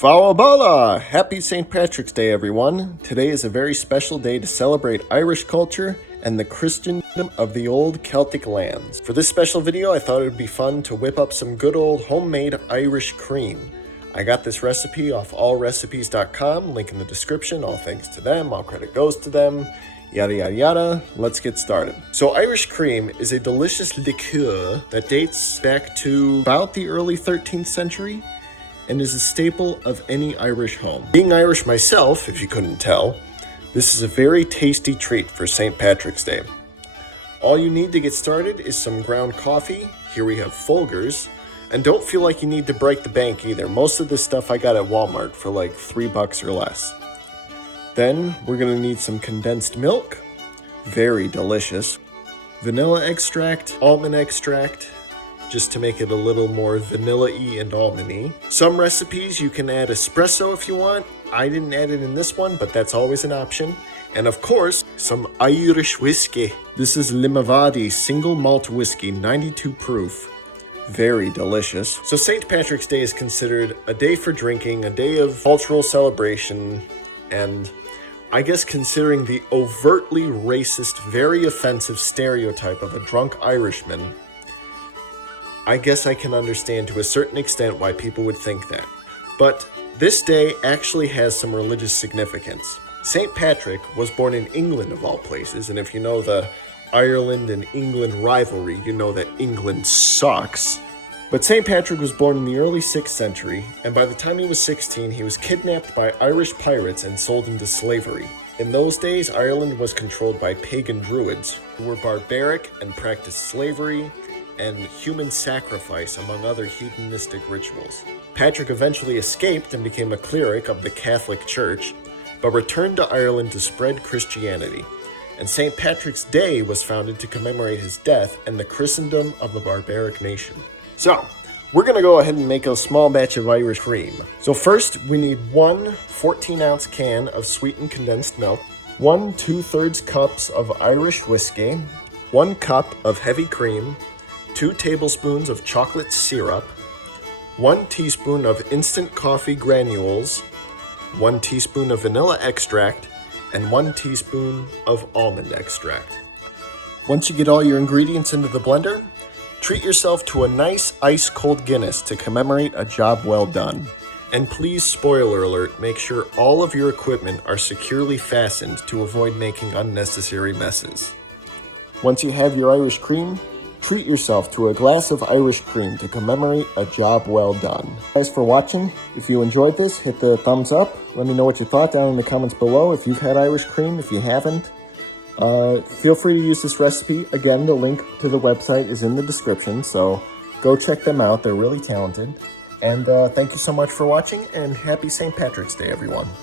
Fala! Happy St. Patrick's Day, everyone. Today is a very special day to celebrate Irish culture and the Christendom of the old Celtic lands. For this special video, I thought it would be fun to whip up some good old homemade Irish cream. I got this recipe off allrecipes.com, link in the description. All thanks to them, all credit goes to them. Yada yada yada. Let's get started. So Irish cream is a delicious liqueur that dates back to about the early 13th century and is a staple of any Irish home. Being Irish myself, if you couldn't tell, this is a very tasty treat for St. Patrick's Day. All you need to get started is some ground coffee. Here we have Folgers. And don't feel like you need to break the bank either. Most of this stuff I got at Walmart for like $3 or less. Then we're gonna need some condensed milk, very delicious. Vanilla extract, almond extract, just to make it a little more vanilla-y and almond-y. Some recipes you can add espresso if you want. I didn't add it in this one, but that's always an option. And of course, some Irish whiskey. This is Limavady single malt whiskey, 92 proof. Very delicious. So St. Patrick's Day is considered a day for drinking, a day of cultural celebration, and I guess considering the overtly racist, very offensive stereotype of a drunk Irishman, I guess I can understand to a certain extent why people would think that. But this day actually has some religious significance. St. Patrick was born in England of all places, and if you know the Ireland and England rivalry, you know that England sucks. But St. Patrick was born in the early 6th century, and by the time he was 16, he was kidnapped by Irish pirates and sold into slavery. In those days, Ireland was controlled by pagan druids, who were barbaric and practiced slavery and human sacrifice, among other hedonistic rituals. Patrick eventually escaped and became a cleric of the Catholic Church, but returned to Ireland to spread Christianity. And St. Patrick's Day was founded to commemorate his death and the Christendom of the barbaric nation. So, we're gonna go ahead and make a small batch of Irish cream. So first, we need one 14-ounce can of sweetened condensed milk, 1 2/3 cups of Irish whiskey, 1 cup of heavy cream, 2 tablespoons of chocolate syrup, 1 teaspoon of instant coffee granules, 1 teaspoon of vanilla extract, and 1 teaspoon of almond extract. Once you get all your ingredients into the blender, treat yourself to a nice ice-cold Guinness to commemorate a job well done. And please, spoiler alert, make sure all of your equipment are securely fastened to avoid making unnecessary messes. Once you have your Irish cream, treat yourself to a glass of Irish cream to commemorate a job well done. Thanks for watching. If you enjoyed this, hit the thumbs up. Let me know what you thought down in the comments below. If you've had Irish cream, if you haven't, feel free to use this recipe. Again, the link to the website is in the description, so go check them out. They're really talented. And thank you so much for watching, and happy St. Patrick's Day, everyone.